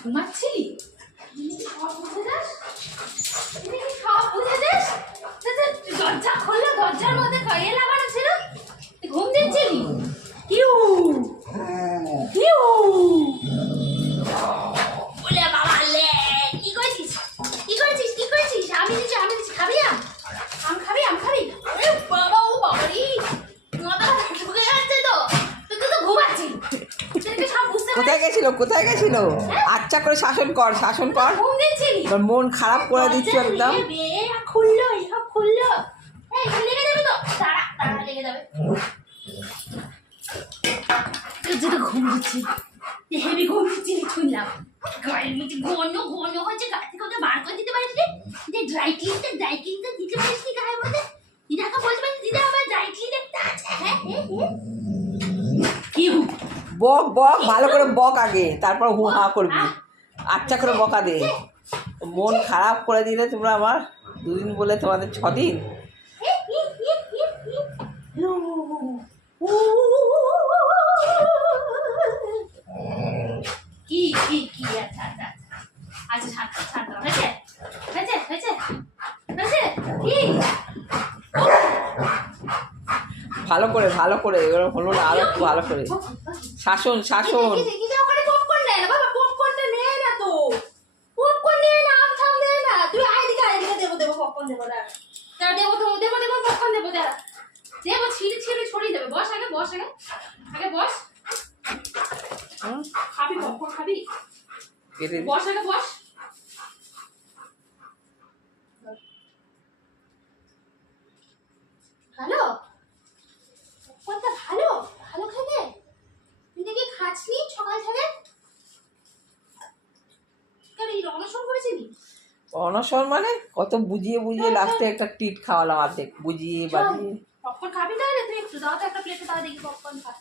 ঘুমাচ্ছিলি? সব বুঝে যাস, সব বুঝে যাস। দরজা খুললো, দরজার মধ্যে এ লাগানো ছিল, ঘুম দিচ্ছিলি? কিউ কিউ বলে বাবা লে, কি করছিস কি করছিস কি করছিস? আমি দিচ্ছি খাবি? আম খাবি? আরে বাবা, ও বাবা রে, মাথা ঢুকে যাচ্ছে তো। তুই তো ঘুমাচ্ছিস, কোথায় গেছিল? আচ্ছা করে শাসন কর। মন খারাপ করে দিচ্ছ একদম। খুললো, এসব খুললো, লেগে যাবে তো। দাঁড়া লেগে যাবে। ঘুম দিচ্ছি, হেভি ঘুম দিচ্ছি, শুনলাম গায়ের মধ্যে ঘন হচ্ছে, গা থেকে ওটা বার করে দিতে পারিস রে? যে ড্রাই ক্লিনটা দিতে পারিস নি গায়ের মধ্যে? দিদাকে বলতে পারিস, দিদা আমার ড্রাই ক্লিন একটা আছে। কি বক ভালো করে বক আগে, তারপর হু হা করবি। আচ্ছা করে বকা দে। মন খারাপ করে দিলে তোমরা আমার। 2 দিন বলে তোমাদের 6 দিন। কি আচ্ছা শান্ত হয়েছে কি? ভালো করে এবার হলো না, আরো একটু ভালো করে শাসন। ওখানে পপকর্ন নেয় না বাবা, পপকর্নটা নেয় না তো। পপকর্ন নেয় না, আম থাম নেয় না। তুই আইদিকে দেবো পপকর্ন দেবো। দাঁড়া দেবো পপকর্ন দেবো। দাঁড়া দেবো, ছিঁড়ে ছড়িয়ে দেবে। বস আগে বস। খাবি পপকর্ন খাবি? বস আগে বস। ভালো পপকর্নটা, ভালো খেতে। তুই দেখি খাচ্ছিস সকাল থেকে। অনশন মানে কত বুঝিয়ে লাস্টে একটা টিট খাওয়ালাম, অর্ধেক বুঝিয়ে বাজিয়ে। পপকর্ন খাবি? তাহলে তুই একটু দাও তো, একটা প্লেটে দাও দেখি পপকর্ন খা।